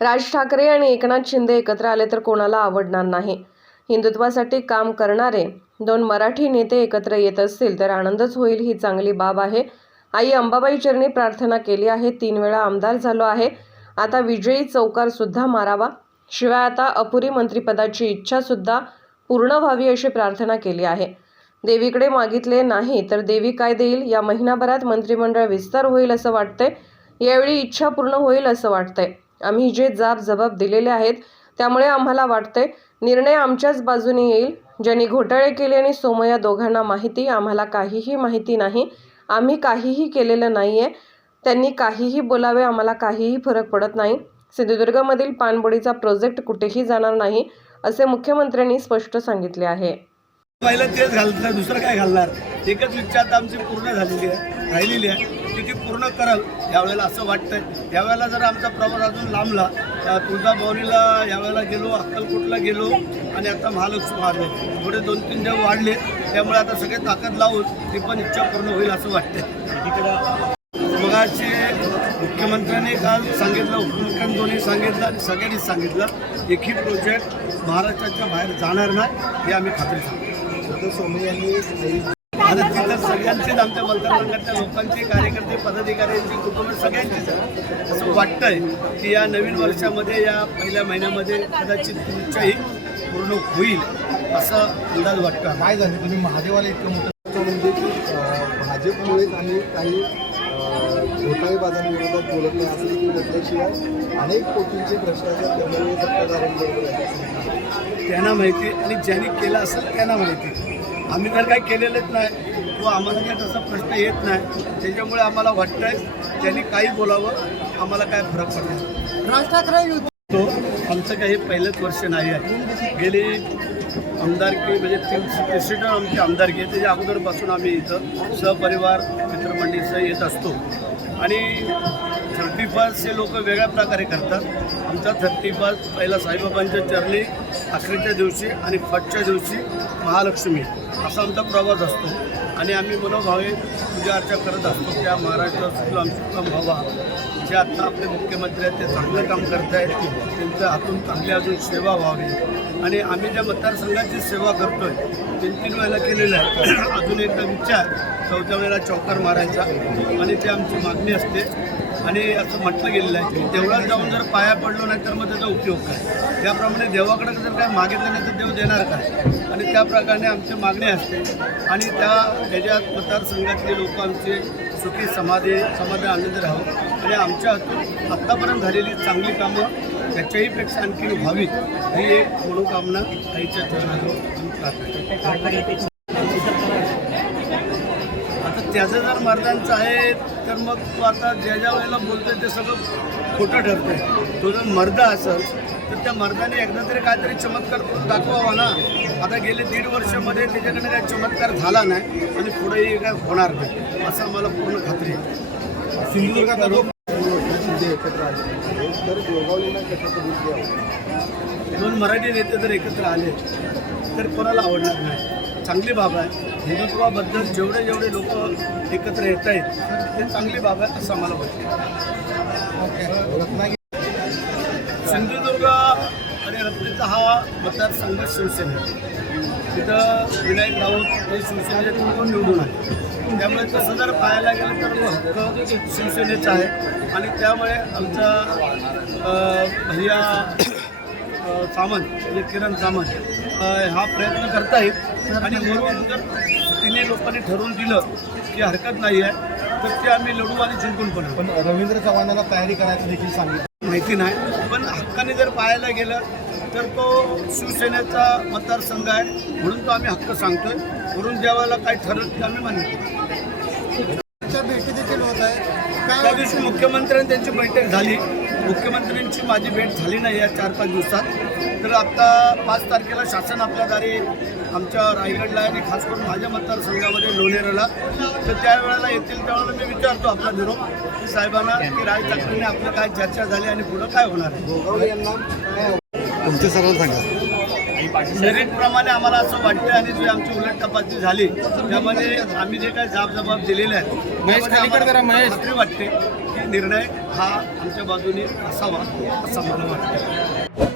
राज ठाकरे आणि एकनाथ शिंदे एकत्र आले तर कोणाला आवडणार नाही। हिंदुत्वासाठी काम करणारे दोन मराठी नेते एकत्र येत असतील तर आनंदच होईल, ही चांगली बाब आहे। आई अंबाबाई चरणी प्रार्थना केली आहे। 3 वेळा आमदार झालो आहे, आता विजयी चौकार सुद्धा मारावा, शिवाय आता अपुरी मंत्रिपदाची इच्छा सुद्धा पूर्ण व्हावी अशी प्रार्थना केली आहे। देवीकडे मागितले नाही तर देवी काय देईल। या महिनाभरात मंत्रिमंडळ विस्तार होईल असं वाटतंय, यावेळी इच्छा पूर्ण होईल असं वाटतंय। आम्ही जे जबाब दिलेले आहेत त्यामुळे आम्हाला वाटतंय निर्णय आमच्याच बाजूने येईल। ज्यांनी घोटाळे केले आणि सोमय्या दोघांना माहिती, आम्हाला काहीही माहिती नाही, आम्ही काहीही केलेलं नाहीये। त्यांनी काहीही बोलावे, आम्हाला काहीही फरक पडत नाही। सिंधुदुर्गमधील पाणबुडीचा प्रोजेक्ट कुठेही जाणार नाही असे मुख्यमंत्र्यांनी स्पष्ट सांगितले आहे। पहिलं तेच घालणार, दुसरं काय घालणार। एकच इच्छा आता आमची पूर्ण झालेली आहे, राहिलेली आहे, ती पूर्ण कराल यावेळेला असं वाटतंय। यावेळेला जर आमचा प्रवास अजून लांबला, तुळजाभवानीला यावेळेला गेलो, अक्कलकोटला गेलो आणि आता महालक्ष्मी वाढले, थोडे 2-3 देव वाढले, त्यामुळे आता सगळे ताकद लावून ती पण इच्छा पूर्ण होईल असं वाटतंय। मगाशी मुख्यमंत्र्यांनी काल सांगितलं, उपमुख्यमंत्री दोन्ही सांगितलं आणि सगळ्यांनीच सांगितलं, एकही प्रोजेक्ट महाराष्ट्राच्या बाहेर जाणार नाही, हे आम्ही खात्री सांगतो। आता तिथं सगळ्यांचीच, आमच्या मतदारसंघातल्या लोकांची, कार्यकर्ते, पदाधिकाऱ्यांची, कुटुंब सगळ्यांचीच आहे। असं वाटतंय की या नवीन वर्षामध्ये, या पहिल्या महिन्यामध्ये कदाचित तुमच्याही पूर्ण होईल असा अंदाज वाटतो। काय झालं तुम्ही महादेवाला इतकं मोठं म्हणजे की भाजपमुळेच आम्ही काही घोटाळेबाजांविरोधात बोलत नाही असं देखील म्हटल्याशिवाय अनेक कोटींचे भ्रष्टाचार त्यामुळे सत्ताधाऱ्यांबरोबर त्यांना माहिती आणि ज्यांनी केलं असेल त्यांना माहिती। आम्ही तर काही केलेलंच नाही, तो आम्हाला काही तसा प्रश्न येत नाही, त्याच्यामुळे आम्हाला वाटतंय त्यांनी काही बोलावं, आम्हाला काय फरक पडणार। राज ठाकरे तो आमचं काही पहिलंच वर्ष नाही आहे। गेली आमदारकी म्हणजे 3 आमची आमदारकी आहे, त्याच्या अगोदरपासून आम्ही इथं सहपरिवार मित्रमंडळीसह येत असतो आणि 31 हे लोक वेगळ्या प्रकारे करतात। आमचा 31 पहिला साईबाबांच्या चरणी अखेरच्या दिवशी आणि फटच्या दिवशी महालक्ष्मी असा आमचा प्रवास असतो आणि आम्ही मनोभावे पूजा अर्चा करत असतो। त्या महाराष्ट्रात आमचं काम व्हावा, जे आत्ता आपले मुख्यमंत्री आहेत ते चांगलं काम करत आहेत, त्यांच्या हातून चांगली अजून सेवा व्हावी आणि आम्ही ज्या मतदारसंघाची सेवा करतोय 3 वेळेला केलेलं आहे। अजून एकदा विचार 4थ्या वेळेला चौकार मारायचा आणि ते आमची मागणी असते आणि असं म्हटलं गेलेलं आहे की देवळात जाऊन जर पाया पडलो नाही तर मग त्याचा उपयोग काय। त्याप्रमाणे देवाकडे जर काय मागितलं नाही तर देव देणार काय, आणि त्या प्रकारे आमची मागणी असते आणि त्याच्यात मतदारसंघातले लोक आमचे सुखी समाधान आनंद राहावं आणि आमच्या हातून आत्तापर्यंत झालेली चांगली कामं त्याच्याहीपेक्षा आणखी व्हावी, ही एक मनोकामना आईच्या चरणाजवळ आम्ही प्रार्थना। आता त्याचं जर मर्दांचं आहे तर मग तो आता ज्या वेळेला बोलतोय ते सगळं खोटं ठरतंय। तो जर मर्द असेल तर त्या मर्दाने एकदा तरी काहीतरी चमत्कार दाखवावा ना। आता गेले 1.5 वर्षामध्ये त्याच्याकडे काही चमत्कार झाला नाही आणि पुढेही काय होणार नाही असं मला पूर्ण खात्री आहे। सिंधुदुर्गात एकत्र आले तर गोगावलेला कसं 2 मराठी नेते जर एकत्र आले तर कोणाला आवडणार नाही। चांगली बाब आहे, हिंदुत्वाबद्दल जेवढे लोक एकत्र येत आहेत ते चांगली बाब आहे असं मला वाटतं। सिंधुदुर्ग आणि रत्नागिरीचा हा मतदारसंघ शिवसेना, तिथं विनायक राऊत हे शिवसेनेचे निवडून आहे, त्यामुळे तसं जर पाहायला गेलं तर हक्क शिवसेनेचा आहे आणि त्यामुळे आमचा भैया सामंत म्हणजे किरण सामंत हा प्रयत्न करतायत आणि वरून जर 3 लोकांनी ठरवून दिलं की हरकत नाही आहे तर ते आम्ही लढू आणि जिंकून पण रवींद्र चव्हाणांना तयारी करायचं देखील सांगितलं माहिती नाही, पण हक्काने जर पाहायला गेलं तर तो शिवसेनेचा मतदारसंघ आहे म्हणून तो आम्ही हक्क सांगतोय। वरून ज्या वेळेला काही ठरलं ते आम्ही मान्य करतो। भेटी देखील होत आहे, त्या दिवशी मुख्यमंत्र्यांनी त्यांची बैठक झाली, मुख्यमंत्र्यांची माझी भेट झाली नाही या 4-5 दिवसात। तर आत्ता 5 तारखेला शासन आपल्या दारी आमच्या रायगडला आणि खास करून माझ्या मतदारसंघामध्ये लोणेरेला, तर त्यावेळेला येतील त्यावेळेला मी विचारतो आपला निरोप की साहेबांना की राज ठाकरेंनी आपलं काय चर्चा झाली आणि पुढं काय होणार आहे। गोगावले यांना तुमचे सरळ सांगा। मेरिटप्रमाणे आम्हाला असं वाटतं आणि जी आमची उलट तपासणी झाली त्यामध्ये आम्ही जे काही जाब दिलेले आहेत त्यामध्ये आम्हाला खात्री वाटते की निर्णय हा आमच्या बाजूने असावा असं मला वाटतं.